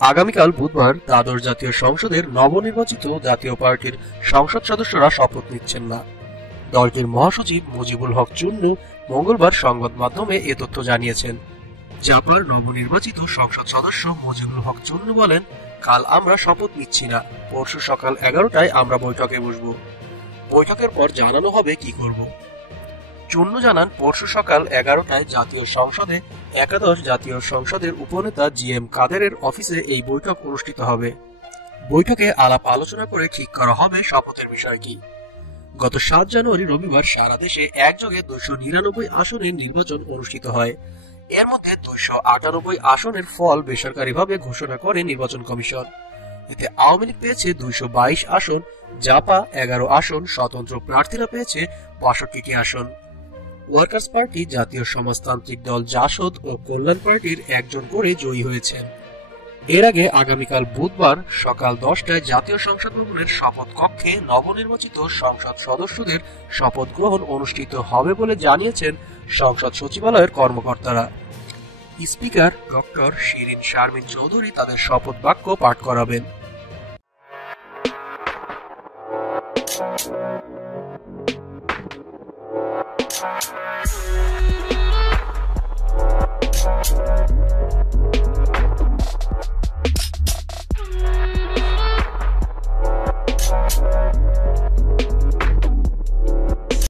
আগামীকাল বুধবার দ্বাদশ জাতীয় সংসদের নবনির্বাচিত জাতীয় পার্টির সংসদ সদস্যরা শপথ নিচ্ছেন না। দলটির মহাসচিব মুজিবুল হক চুন্নু মঙ্গলবার সংবাদ মাধ্যমে এ তথ্য জানিয়েছেন। জাপার নবনির্বাচিত সংসদ সদস্য মুজিবুল হক চুন্নু বলেন, কাল আমরা শপথ নিচ্ছি না, পরশু সকাল 11টায় আমরা বৈঠকে বসব। বৈঠকের পর জানানো হবে কি করব। চুন্নু জানান, পরশু সকাল 11টায় জাতীয় সংসদে একাদশ জাতীয় সংসদের উপনেতা জি.এম. কাদেরের অফিসে এই বৈঠক অনুষ্ঠিত হবে। বৈঠকে আলাপ আলোচনা করে ঠিক করা হবে শপথের বিষয় কি। গত 7 জানুয়ারি রবিবার সারা দেশে একযোগে 299 আসনের নির্বাচন অনুষ্ঠিত হয়। এর মধ্যে 298 আসনের ফল বেসরকারিভাবে ঘোষণা করে নির্বাচন কমিশন। এতে আওয়ামী লীগ পেয়েছে 222 আসন, জাপা 11 আসন, স্বতন্ত্র প্রার্থীরা পেয়েছে 65টি আসন। ওয়ার্কার্স পার্টি, জাতীয় সমাজতান্ত্রিক দল জাসদ ও কল্যাণ পার্টির একজন করে জয়ী হয়েছেন। এর আগে আগামীকাল বুধবার সকাল 10টায় জাতীয় সংসদ ভবনের শপথ কক্ষে নবনির্বাচিত সংসদ সদস্যদের শপথ গ্রহণ অনুষ্ঠিত হবে বলে জানিয়েছেন সংসদ সচিবালয়ের কর্মকর্তারা। স্পিকার ডক্টর শিরিন শারমিন চৌধুরী তাদের শপথ বাক্য পাঠ করাবেন।